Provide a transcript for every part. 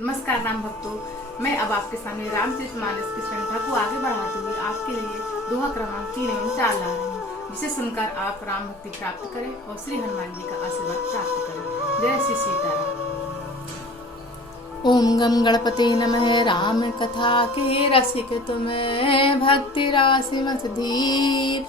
नमस्कार राम भक्तों, मैं अब आपके सामने रामचरितमानस की श्रृंखला को आगे बढ़ाते हुए आपके लिए दोहा क्रमांक 3 एवं 4 ला रही हूँ, जिसे सुनकर आप राम भक्ति प्राप्त करें और श्री हनुमान जी का आशीर्वाद प्राप्त करें। जय श्री सीताराम। ओम गम गणपते नमः। राम कथा के रसिक तुम्हें भक्ति राशि मत धीर।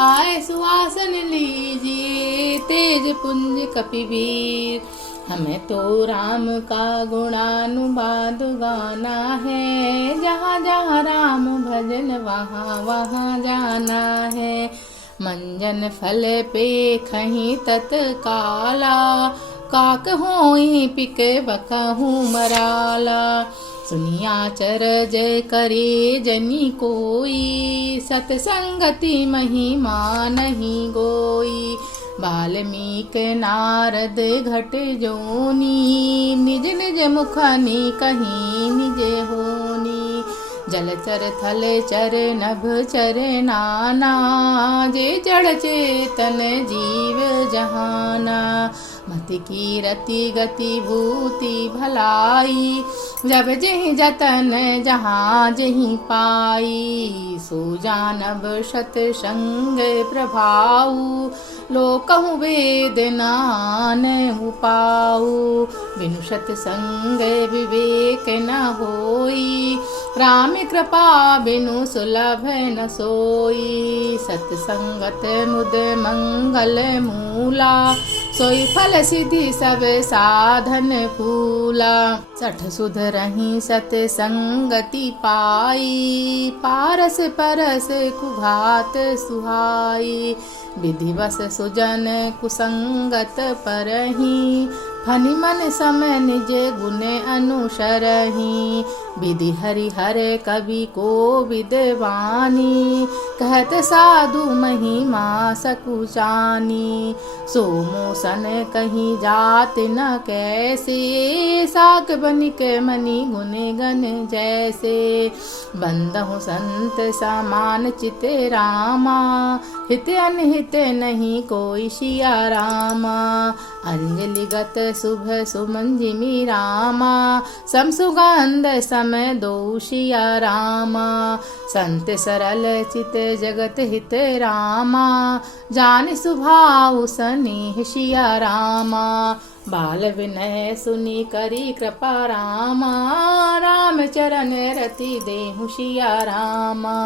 आए सुवासन लीजिए तेज पुंज कपिवीर। हमें तो राम का गुणानुवाद गाना है। जहाँ जहाँ राम भजन वहाँ वहाँ जाना है। मंजन फल पे खहीं तत्काला। काक होई पिक बकहू मराला। सुनिया चरज करे जनी कोई। सतसंगति महिमा नहीं गोई। वाल्मीक नारद घट जोनी। निज निज मुखनि कहीं निज होनी। जलचर थल चर नभ चर नाना। जे जड़ चेतन जीव जहाना। मति की रति गति भूति भलाई। जब जहि जतन जहाँ जहि पाई। सो जानब शत संग प्रभाऊ। लोकहु वेद नान उपाऊ। बिनु सत संग विवेक न होई। राम कृपा बिनु सुलभ न सोई। सतसंगत मुद मंगल मूला। सोई फल सिद्धि सब साधन फूला। सठ सुध रही सत संगति पाई। पारस परस कुघात सुहाई। विधिवस सुजन कुसंगत परही। फनि मन समय निज गुण अनुसरही। विधि हरिहर कवि को विद्वानी। कहत साधु महिमा सकुचानी। सोमोसन कहीं जात न कैसे। साक बनिक मनि गुण गण जैसे। बंदहु संत समान चित रामा। हित अनहित नहीं कोई सिया रामा। अंजलि गत शुभ सुमन जिमि रामा। सम सुगंध समय दो सिया रामा। संत सरल चित जगत हित रामा। जान सुभाव स्नेह सिया रामा। बाल विनय सुनी करी कृपा रामा। राम चरण रति देहु सिया रामा।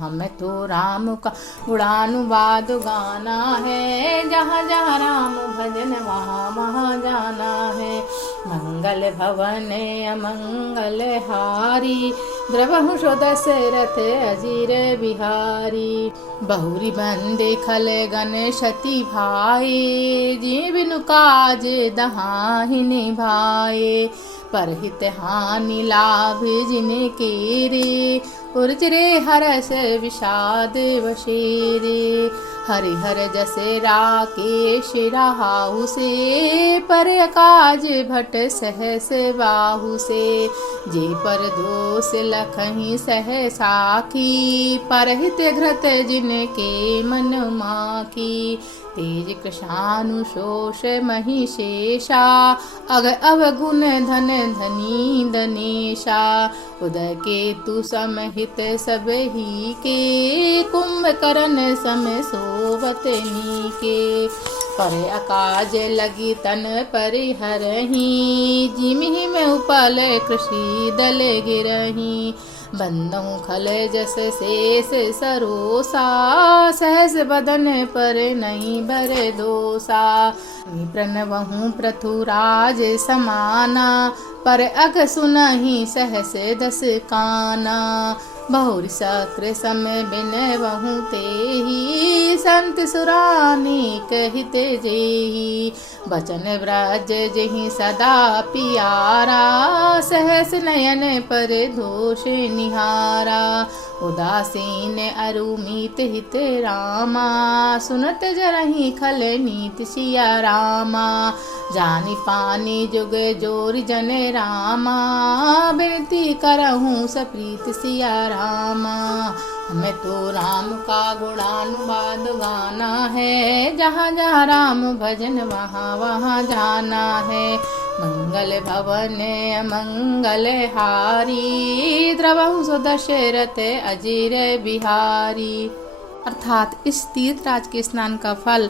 हमें तो राम का गुणानुवाद गाना है। जहाँ जहाँ राम भजन वहाँ वहाँ जाना है। मंगल भवन अमंगल हारी। द्रवहु सो दशरथ अजीर बिहारी। बहुरी बंदे खल गण सती भाई। जी बिनु काज दहाहि निभाए। परहित हानि लाभ जिने केरे। उर्जरे हरस विषाद वशेरे। हरिहर जसे राकेश राहु से। पर काज भट सहस बाहु से। जे पर दोष लखहि सह साखी। परहित घृत जिनके मन माखी। तेज कृशानुशोष महिषेशा। अग अवगुण धन धनी धनेशा। उदय केतु समहित सब ही के। कुंभकर्ण सम सोवत नीके। पर अकाज लगी तन परिहरही। जिमिहि में उपल कृषि दल गिरही। बंदहु खल जस शेष सरोसा। सहस बदन पर नहीं बर दोसा। प्रणवहु पृथुराज समाना। पर अग सुनहि सहस दस काना। बहुरी सक्र समय बिनवहु तेहि। संत सुरानीक हित जेहि। बचन ब्रज जेहि सदा पियारा। सहस नयन पर दोष निहारा। उदासीन अरुमित हित रामा। सुनत जरहि खल नीत सिया रामा। जानि पानी जुग जोर जन रामा। बिनती करहूँ सप्रीत सिया रामा। हमें तो राम का गुणानुवाद गाना है। जहाँ जहाँ राम भजन वहाँ वहाँ जाना है। मंगल भवन मंगल हारी, द्रवहु सो दशरथ अजीर बिहारी। अर्थात इस तीर्थराज के स्नान का फल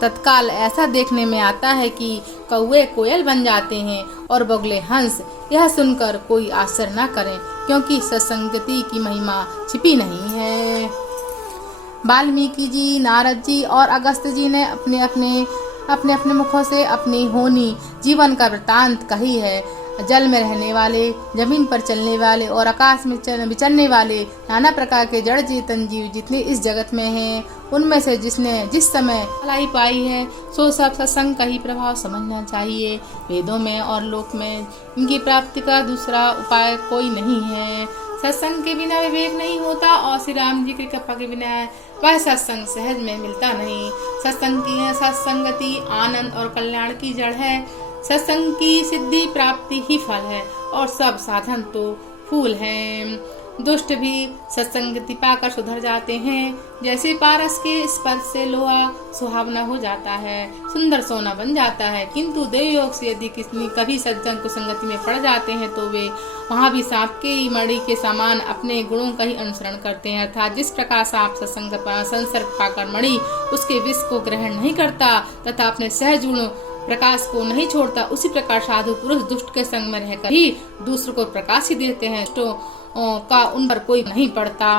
तत्काल ऐसा देखने में आता है कि कौवे कोयल बन जाते हैं और बगुले हंस। यह सुनकर कोई आश्चर्य न करें, क्योंकि सत्संगति की महिमा छिपी नहीं है। वाल्मीकि जी, नारद जी और अगस्त्य जी ने अपने अपने मुखों से अपनी होनी जीवन का वृतांत कही है। जल में रहने वाले, जमीन पर चलने वाले और आकाश में विचरने वाले नाना प्रकार के जड़ चेतन जीव जितने इस जगत में हैं, उनमें से जिसने जिस समय भलाई पाई है सो सब सत्संग का ही प्रभाव समझना चाहिए। वेदों में और लोक में इनकी प्राप्ति का दूसरा उपाय कोई नहीं है। सत्संग के बिना विवेक नहीं होता और श्री राम जी की कृपा के बिना वह सत्संग सहज में मिलता नहीं। सत्संग की सत्संगति आनंद और कल्याण की जड़ है। सत्संग की सिद्धि प्राप्ति ही फल है और सब साधन तो फूल हैं। दुष्ट भी सत्संगति पाकर सुधर जाते हैं। जैसे पारस के स्पर्श से लोहा सुहावना हो जाता है, सुंदर सोना बन जाता है, किंतु देवयोग से यदि किसी कभी सज्जन कुसंगति में पड़ जाते हैं तो वे वहाँ भी सांप के मणि के समान अपने गुणों का ही अनुसरण करते हैं। अर्थात जिस प्रकार सांप संसर्ग पाकर मणि उसके विष को ग्रहण नहीं करता तथा अपने सहज गुण प्रकाश को नहीं छोड़ता, उसी प्रकार साधु पुरुष दुष्ट के संग में रहकर ही दूसरों को प्रकाश ही देते हैं। दुष्टों का उन पर कोई नहीं पड़ता।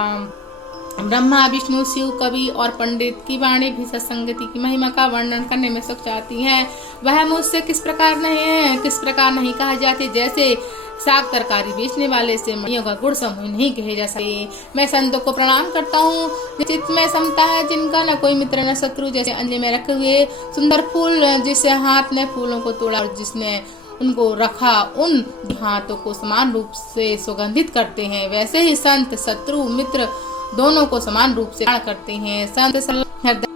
ब्रह्मा, विष्णु, शिव, कवि और पंडित की वाणी भी सत्संगति की महिमा का वर्णन करने में सुख चाहती है। वह मुझसे किस प्रकार नहीं कहा जाती, जैसे साग तरकारी बेचने वाले से मणियों का गुण समूह नहीं कहे जा सके। मैं संतों को प्रणाम करता हूँ, चित्त में समता है जिनका न कोई मित्र न शत्रु। जैसे अंजलि में रखे हुए सुंदर फूल, जिससे हाथ ने फूलों को तोड़ा और जिसने उनको रखा उन हाथों को समान रूप से सुगंधित करते हैं, वैसे ही संत शत्रु मित्र दोनों को समान रूप से करते हैं। संत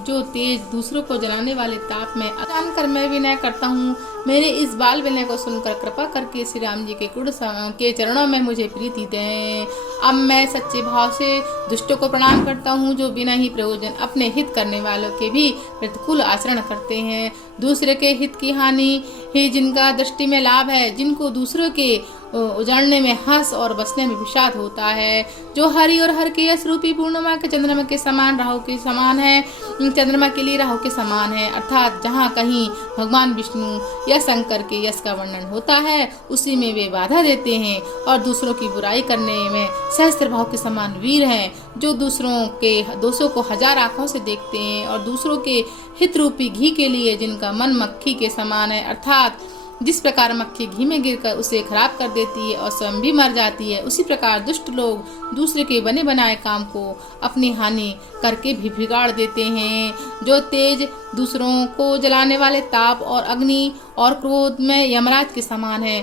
जो तेज दूसरों को जलाने वाले ताप में जानकर मैं विनय करता हूँ। मेरे इस बाल विनय को सुनकर कृपा करके श्री राम जी के चरणों में मुझे प्रीति दें। अब मैं सच्चे भाव से दुष्टों को प्रणाम करता हूँ, जो बिना ही प्रयोजन अपने हित करने वालों के भी प्रतिकूल आचरण करते हैं। दूसरे के हित की हानि ही जिनका दृष्टि में लाभ है, जिनको दूसरों के उजाड़ने में हंस और बसने में विषाद होता है, जो हरि और हर के यश रूपी पूर्णिमा के चंद्रमा के समान राहु के समान है, चंद्रमा के लिए राहु के समान है। अर्थात जहाँ कहीं भगवान विष्णु या शंकर के यश का वर्णन होता है, उसी में वे बाधा देते हैं और दूसरों की बुराई करने में सहस्त्र भाव के समान वीर हैं, जो दूसरों के दोषों को हजार आंखों से देखते हैं और दूसरों के हित रूपी घी के लिए जिनका मन मक्खी के समान है। अर्थात जिस प्रकार मक्खी घी में गिरकर उसे खराब कर देती है और स्वयं भी मर जाती है, उसी प्रकार दुष्ट लोग दूसरे के बने बनाए काम को अपनी हानि करके भी बिगाड़ देते हैं। जो तेज दूसरों को जलाने वाले ताप और अग्नि और क्रोध में यमराज के समान है,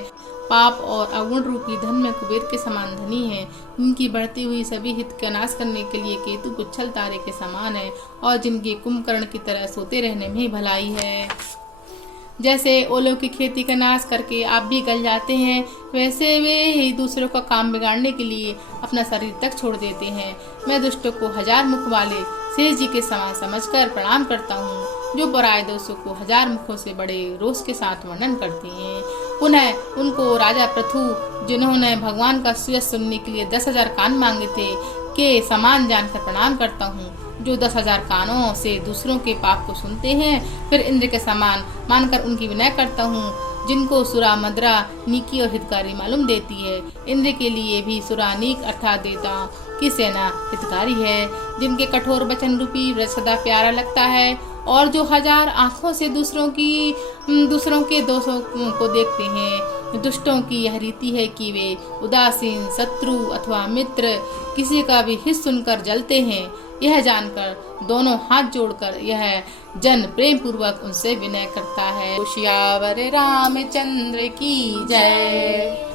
पाप और अवगुण रूपी धन में कुबेर के समान धनी है, इनकी बढ़ती हुई सभी हित का नाश करने के लिए केतु पुच्छल तारे के समान है और जिनके कुंभकर्ण की तरह सोते रहने में भलाई है। जैसे ओलों की खेती का नाश करके आप भी गल जाते हैं, वैसे वे ही दूसरों का काम बिगाड़ने के लिए अपना शरीर तक छोड़ देते हैं। मैं दुष्टों को हजार मुख वाले शेष जी के समान समझकर प्रणाम करता हूँ, जो बुराई दोषों को हजार मुखों से बड़े रोष के साथ वर्णन करते हैं। पुनः उनको राजा पृथु, जिन्होंने भगवान का सुयश सुनने के लिए 10,000 कान मांगे थे, के समान जानकर प्रणाम करता हूँ, जो 10,000 कानों से दूसरों के पाप को सुनते हैं। फिर इंद्र के समान मानकर उनकी विनय करता हूँ, जिनको सुरा मद्रा नीकी और हितकारी मालूम देती है। इंद्र के लिए भी सुरा नीक अर्थात देवताओं की सेना हितकारी है, जिनके कठोर वचन रूपी व्रत सदा प्यारा लगता है और जो हजार आँखों से दूसरों के दोषों को देखते हैं। दुष्टों की यह रीति है कि वे उदासीन शत्रु अथवा मित्र किसी का भी हित सुनकर जलते हैं। यह जानकर दोनों हाथ जोड़कर यह जन प्रेम पूर्वक उनसे विनय करता है। श्यावर रामचंद्र की जय।